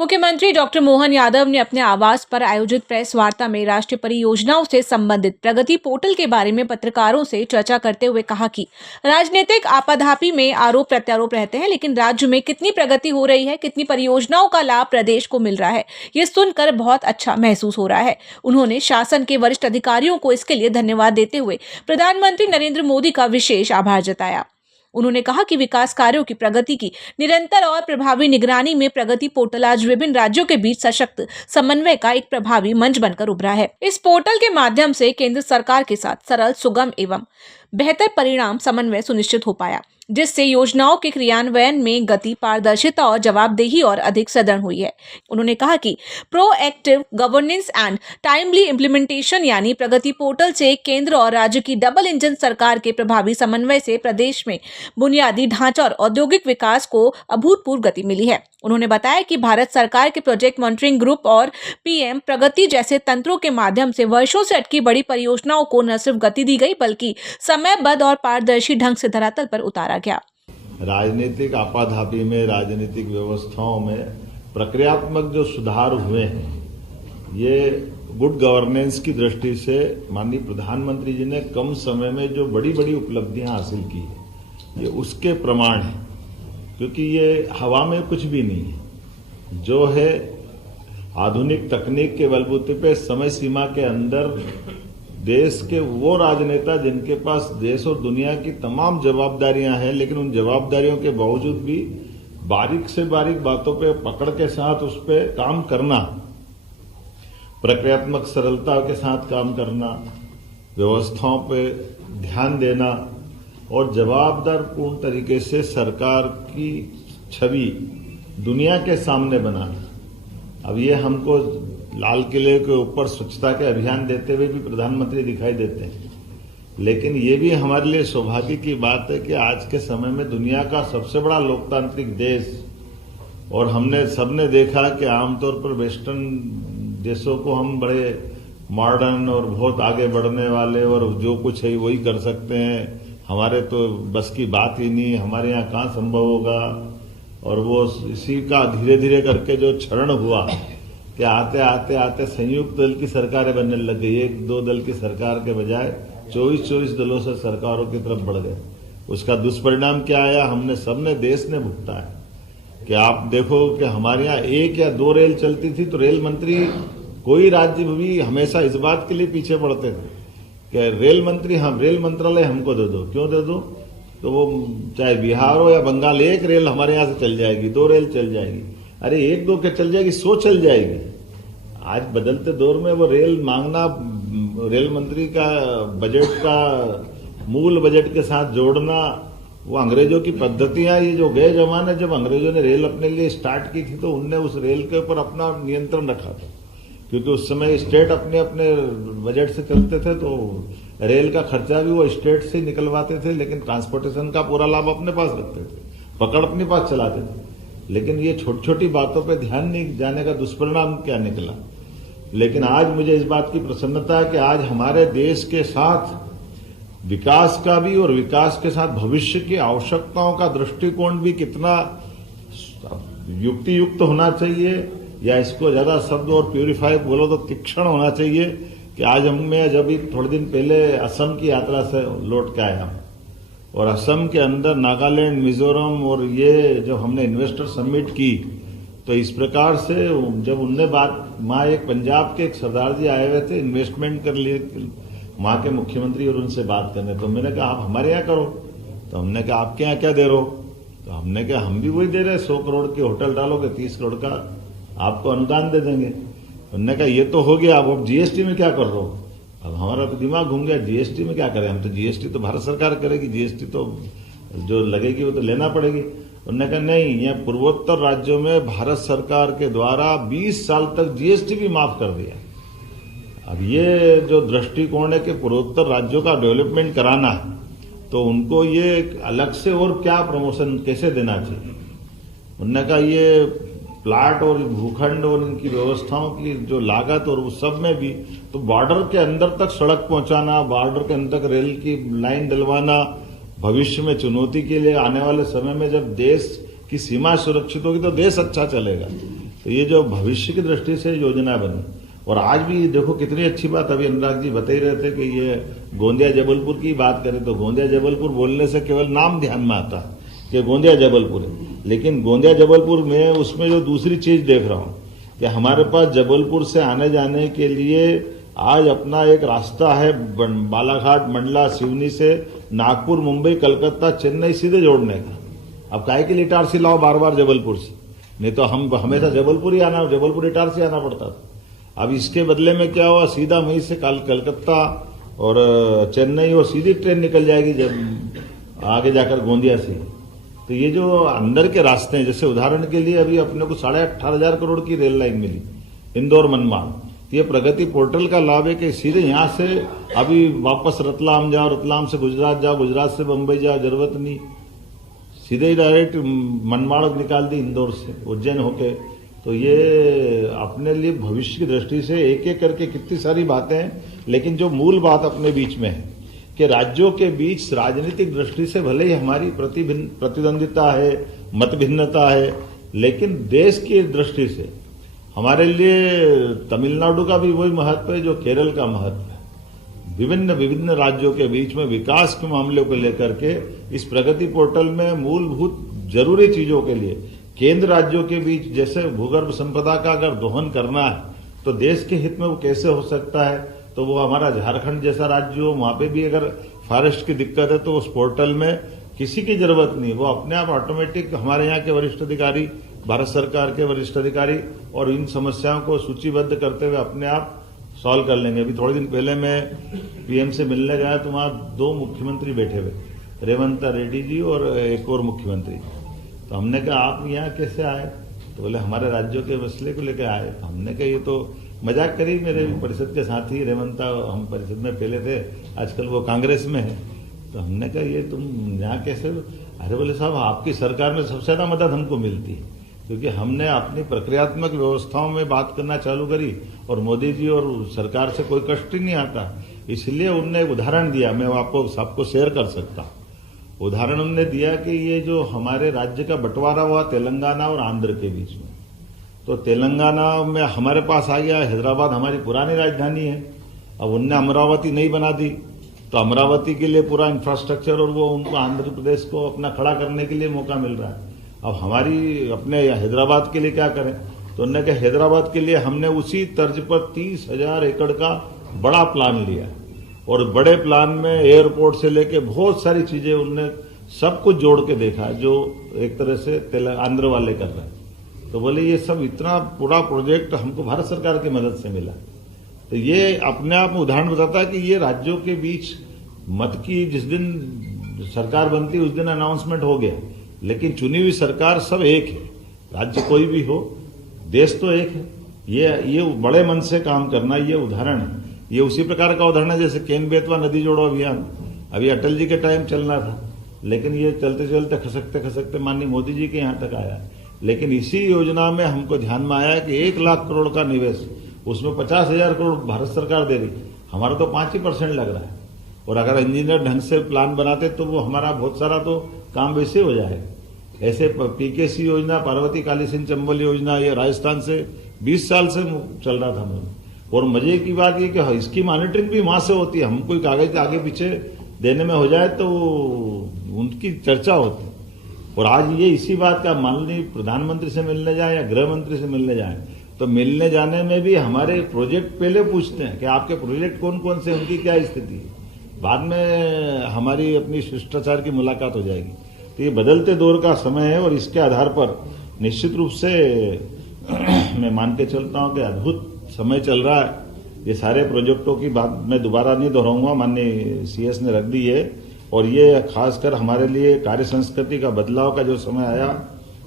मुख्यमंत्री डॉक्टर मोहन यादव ने अपने आवास पर आयोजित प्रेस वार्ता में राष्ट्रीय परियोजनाओं से संबंधित प्रगति पोर्टल के बारे में पत्रकारों से चर्चा करते हुए कहा कि राजनीतिक आपाधापी में आरोप प्रत्यारोप रहते हैं, लेकिन राज्य में कितनी प्रगति हो रही है, कितनी परियोजनाओं का लाभ प्रदेश को मिल रहा है, ये सुनकर बहुत अच्छा महसूस हो रहा है। उन्होंने शासन के वरिष्ठ अधिकारियों को इसके लिए धन्यवाद देते हुए प्रधानमंत्री नरेंद्र मोदी का विशेष आभार जताया। उन्होंने कहा कि विकास कार्यों की प्रगति की निरंतर और प्रभावी निगरानी में प्रगति पोर्टल आज विभिन्न राज्यों के बीच सशक्त समन्वय का एक प्रभावी मंच बनकर उभरा है। इस पोर्टल के माध्यम से केंद्र सरकार के साथ सरल, सुगम एवं बेहतर परिणाम समन्वय सुनिश्चित हो पाया, जिससे योजनाओं के क्रियान्वयन में गति, पारदर्शिता और जवाबदेही और अधिक सदृढ़ हुई है। उन्होंने कहा कि proactive governance and timely implementation यानी प्रगति पोर्टल से केंद्र और राज्य की डबल इंजन सरकार के प्रभावी समन्वय से प्रदेश में बुनियादी ढांचा और औद्योगिक विकास को अभूतपूर्व गति मिली है। उन्होंने बताया कि भारत सरकार के प्रोजेक्ट मॉनिटरिंग ग्रुप और पीएम प्रगति जैसे तंत्रों के माध्यम से वर्षों से अटकी बड़ी परियोजनाओं को न सिर्फ गति दी गई, बल्कि समयबद्ध और पारदर्शी ढंग से धरातल पर उतारा गया। राजनीतिक आपाधापी में, राजनीतिक व्यवस्थाओं में प्रक्रियात्मक जो सुधार हुए हैं, ये गुड गवर्नेंस की दृष्टि से माननीय प्रधानमंत्री जी ने कम समय में जो बड़ी बड़ी उपलब्धियां हासिल की है, ये उसके प्रमाण है। क्योंकि ये हवा में कुछ भी नहीं है, जो है आधुनिक तकनीक के बलबूते पे समय सीमा के अंदर देश के वो राजनेता जिनके पास देश और दुनिया की तमाम जवाबदारियां हैं, लेकिन उन जवाबदारियों के बावजूद भी बारीक से बारीक बातों पे पकड़ के साथ उस पे काम करना, प्रक्रियात्मक सरलता के साथ काम करना, व्यवस्थाओं पे ध्यान देना और जवाबदार पूर्ण तरीके से सरकार की छवि दुनिया के सामने बनाना। अब ये हमको लाल किले के ऊपर स्वच्छता के अभियान देते हुए भी प्रधानमंत्री दिखाई देते हैं, लेकिन ये भी हमारे लिए सौभाग्य की बात है कि आज के समय में दुनिया का सबसे बड़ा लोकतांत्रिक देश, और हमने सबने देखा कि आमतौर पर वेस्टर्न देशों को हम बड़े मॉडर्न और बहुत आगे बढ़ने वाले और जो कुछ है वही कर सकते हैं, हमारे तो बस की बात ही नहीं, हमारे यहाँ कहाँ संभव होगा। और वो इसी का धीरे धीरे करके जो क्षरण हुआ कि आते आते आते संयुक्त दल की सरकारें बनने लग गई, एक दो दल की सरकार के बजाय 24 दलों से सरकारों की तरफ बढ़ गए। उसका दुष्परिणाम क्या आया, हमने सबने, देश ने भुगता है। कि आप देखो कि हमारे यहाँ एक या दो रेल चलती थी तो रेल मंत्री, कोई राज्य भी हमेशा इस बात के लिए पीछे पड़ते थे कि रेल मंत्री, हम रेल मंत्रालय हमको दे दो। क्यों दे दो? तो वो चाहे बिहार हो या बंगाल, एक रेल हमारे यहाँ से चल जाएगी, दो रेल चल जाएगी। अरे एक दो के चल जाएगी, 100 चल जाएगी। आज बदलते दौर में वो रेल मांगना, रेल मंत्री का बजट का मूल बजट के साथ जोड़ना, वो अंग्रेजों की पद्धतियां, ये जो गए जमाने जब अंग्रेजों ने रेल अपने लिए स्टार्ट की थी तो उनने उस रेल के ऊपर अपना नियंत्रण रखा था, क्योंकि उस समय स्टेट अपने अपने बजट से चलते थे, तो रेल का खर्चा भी वो स्टेट से निकलवाते थे, लेकिन ट्रांसपोर्टेशन का पूरा लाभ अपने पास रखते थे, पकड़ अपने पास चलाते थे। लेकिन ये छोटी छोटी बातों पे ध्यान नहीं जाने का दुष्परिणाम क्या निकला। लेकिन आज मुझे इस बात की प्रसन्नता है कि आज हमारे देश के साथ विकास का भी और विकास के साथ भविष्य की आवश्यकताओं का दृष्टिकोण भी कितना युक्ति युक्त होना चाहिए, या इसको ज्यादा शब्द और प्यूरिफाई बोलो तो तीक्ष्ण होना चाहिए। कि आज मैं जब थोड़े दिन पहले असम की यात्रा से लौट के आया, और असम के अंदर नागालैंड, मिजोरम और ये जब हमने इन्वेस्टर समिट की, तो इस प्रकार से जब उनने बात, वहां एक पंजाब के एक सरदार जी आए हुए थे इन्वेस्टमेंट कर लिए वहां के मुख्यमंत्री, और उनसे बात करने, तो मैंने कहा आप हमारे यहाँ करो। तो हमने कहा आपके यहाँ क्या दे रहे हो? तो हमने कहा हम भी वही दे रहे हैं, 100 करोड़ के होटल डालोगे 30 करोड़ का आपको अनुदान दे देंगे। उन्होंने कहा ये तो हो गया, अब जीएसटी में क्या कर रहे हो? अब हमारा तो दिमाग घूम गया, जीएसटी में क्या करें हम? तो जीएसटी तो भारत सरकार करेगी, जीएसटी तो जो लगेगी वो तो लेना पड़ेगी। उन्होंने कहा नहीं, यह पूर्वोत्तर राज्यों में भारत सरकार के द्वारा 20 साल तक जीएसटी भी माफ कर दिया। अब ये जो दृष्टिकोण है कि पूर्वोत्तर राज्यों का डेवलपमेंट कराना, तो उनको ये अलग से और क्या प्रमोशन कैसे देना चाहिए। उन्होंने कहा ये प्लाट और भूखंड और इनकी व्यवस्थाओं की जो लागत और उस सब में भी, तो बॉर्डर के अंदर तक सड़क पहुंचाना, बॉर्डर के अंदर तक रेल की लाइन डलवाना, भविष्य में चुनौती के लिए आने वाले समय में जब देश की सीमा सुरक्षित होगी तो देश अच्छा चलेगा। तो ये जो भविष्य की दृष्टि से योजना बनी, और आज भी देखो कितनी अच्छी बात, अभी अनुराग जी बता ही रहे थे कि ये गोंदिया जबलपुर की बात करें तो गोंदिया जबलपुर बोलने से केवल नाम ध्यान में आता कि गोंदिया जबलपुर है, लेकिन गोंदिया जबलपुर में उसमें जो दूसरी चीज देख रहा हूं कि हमारे पास जबलपुर से आने जाने के लिए आज अपना एक रास्ता है बालाघाट, मंडला, सिवनी से नागपुर, मुंबई, कलकत्ता, चेन्नई सीधे जोड़ने का। अब काहे के लिए इटारसी लाओ बार बार जबलपुर से, नहीं तो हम हमेशा जबलपुर ही आना, जबलपुर इटारसी आना पड़ता था। अब इसके बदले में क्या हुआ, सीधा वहीं से कलकत्ता और चेन्नई और सीधी ट्रेन निकल जाएगी जब आगे जाकर गोंदिया से। तो ये जो अंदर के रास्ते हैं, जैसे उदाहरण के लिए अभी अपने को 18,500 करोड़ की रेल लाइन मिली इंदौर मनमाड़, ये प्रगति पोर्टल का लाभ है कि सीधे यहां से अभी वापस रतलाम जाओ, रतलाम से गुजरात जाओ, गुजरात से बंबई जाओ, जरूरत नहीं, सीधे ही डायरेक्ट मनमाड़ निकाल दी इंदौर से, उज्जैन होके। तो ये अपने लिए भविष्य की दृष्टि से एक एक करके कितनी सारी बातें हैं, लेकिन जो मूल बात अपने बीच में है कि राज्यों के बीच राजनीतिक दृष्टि से भले ही हमारी प्रतिद्वंदिता है, मत भिन्नता है, लेकिन देश की दृष्टि से हमारे लिए तमिलनाडु का भी वही महत्व है जो केरल का महत्व है। विभिन्न विभिन्न राज्यों के बीच में विकास के मामलों को लेकर के इस प्रगति पोर्टल में मूलभूत जरूरी चीजों के लिए केंद्र राज्यों के बीच, जैसे भूगर्भ संपदा का अगर दोहन करना है तो देश के हित में वो कैसे हो सकता है, तो वो हमारा झारखंड जैसा राज्य हो, वहां पे भी अगर फॉरेस्ट की दिक्कत है तो उस पोर्टल में किसी की जरूरत नहीं, वो अपने आप ऑटोमेटिक हमारे यहाँ के वरिष्ठ अधिकारी, भारत सरकार के वरिष्ठ अधिकारी और इन समस्याओं को सूचीबद्ध करते हुए अपने आप सॉल्व कर लेंगे। अभी थोड़े दिन पहले मैं पीएम से मिलने गया तो वहां 2 मुख्यमंत्री बैठे हुए, रेवंत रेड्डी जी और एक और मुख्यमंत्री। तो हमने कहा आप यहाँ कैसे आए, तो बोले हमारे राज्यों के मसले को लेकर आए। तो हमने कहा ये तो मजाक करी, मेरे परिषद के साथी रेवंता, हम परिषद में पहले थे, आजकल वो कांग्रेस में है। तो हमने कहा ये तुम यहाँ कैसे, अरे बोले साहब आपकी सरकार में सबसे ज्यादा मदद हमको मिलती है, क्योंकि हमने अपनी प्रक्रियात्मक व्यवस्थाओं में बात करना चालू करी और मोदी जी और सरकार से कोई कष्ट ही नहीं आता। इसलिए उनने एक उदाहरण दिया, मैं आपको सबको शेयर कर सकता हूं। उदाहरण उन्होंने दिया कि ये जो हमारे राज्य का बंटवारा हुआ तेलंगाना और आंध्र के बीच में, तो तेलंगाना में हमारे पास आ गया हैदराबाद, हमारी पुरानी राजधानी है। अब उनने अमरावती नहीं बना दी, तो अमरावती के लिए पूरा इंफ्रास्ट्रक्चर और वो उनको आंध्र प्रदेश को अपना खड़ा करने के लिए मौका मिल रहा है। अब हमारी अपने हैदराबाद के लिए क्या करें, तो उन्होंने कहा हैदराबाद के लिए हमने उसी तर्ज पर 30,000 एकड़ का बड़ा प्लान लिया, और बड़े प्लान में एयरपोर्ट से लेके बहुत सारी चीजें उनने सब कुछ जोड़ के देखा जो एक तरह से आंध्र वाले कर रहे हैं। तो बोले ये सब इतना पूरा प्रोजेक्ट हमको भारत सरकार की मदद से मिला। तो ये अपने आप में उदाहरण बताता है कि ये राज्यों के बीच मत की जिस दिन सरकार बनती उस दिन अनाउंसमेंट हो गया, लेकिन चुनी हुई सरकार सब एक है, राज्य कोई भी हो, देश तो एक है। ये बड़े मन से काम करना ये उदाहरण है। ये उसी प्रकार का उदाहरण है जैसे केन बेतवा नदी जोड़ो अभियान, अभी अटल जी के टाइम चलना था, लेकिन ये चलते चलते खसकते खसकते माननीय मोदी जी के यहाँ तक आया। लेकिन इसी योजना में हमको ध्यान में आया कि 1 लाख करोड़ का निवेश, उसमें 50,000 करोड़ भारत सरकार दे रही, हमारा तो 5% लग रहा है। और अगर इंजीनियर ढंग से प्लान बनाते तो वो हमारा बहुत सारा तो काम वैसे हो जाएगा। ऐसे पीकेसी योजना, पार्वती काली सिंह चंबल योजना, ये राजस्थान से 20 साल से चल रहा था मुझे। और मजे की बात ये कि इसकी मॉनिटरिंग भी वहां से होती है, हम कोई कागज आगे पीछे देने में हो जाए तो उनकी चर्चा होती है। और आज ये इसी बात का, मान ली प्रधानमंत्री से मिलने जाए या गृह मंत्री से मिलने जाए, तो मिलने जाने में भी हमारे प्रोजेक्ट पहले पूछते हैं कि आपके प्रोजेक्ट कौन कौन से, उनकी क्या स्थिति है, बाद में हमारी अपनी शिष्टाचार की मुलाकात हो जाएगी। तो ये बदलते दौर का समय है और इसके आधार पर निश्चित रूप से मैं मान के चलता हूं कि अद्भुत समय चल रहा है। ये सारे प्रोजेक्टों की बात मैं दोबारा नहीं दोहराऊंगा, माननीय सीएस ने रख दी है। और ये खासकर हमारे लिए कार्य संस्कृति का बदलाव का जो समय आया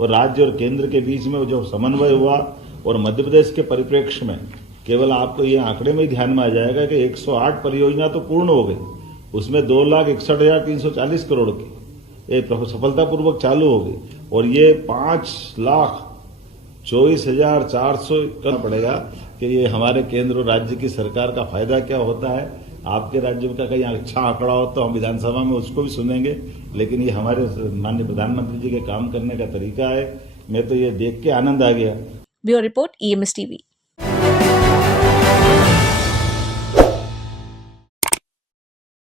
और राज्य और केंद्र के बीच में जो समन्वय हुआ, और मध्य प्रदेश के परिप्रेक्ष्य में केवल आपको ये आंकड़े में ही ध्यान में आ जाएगा कि 108 परियोजना तो पूर्ण हो गई, उसमें 2,61,340 करोड़ की सफलतापूर्वक चालू हो गई, और ये 5,24,400 करना पड़ेगा कि ये हमारे केंद्र और राज्य की सरकार का फायदा क्या होता है। आपके राज्य का कहीं अच्छा आंकड़ा हो तो हम विधानसभा में उसको भी सुनेंगे, लेकिन ये हमारे माननीय प्रधानमंत्री जी के काम करने का तरीका है। मैं तो ये देख के आनंद आ गया। Bureau report EMS TV।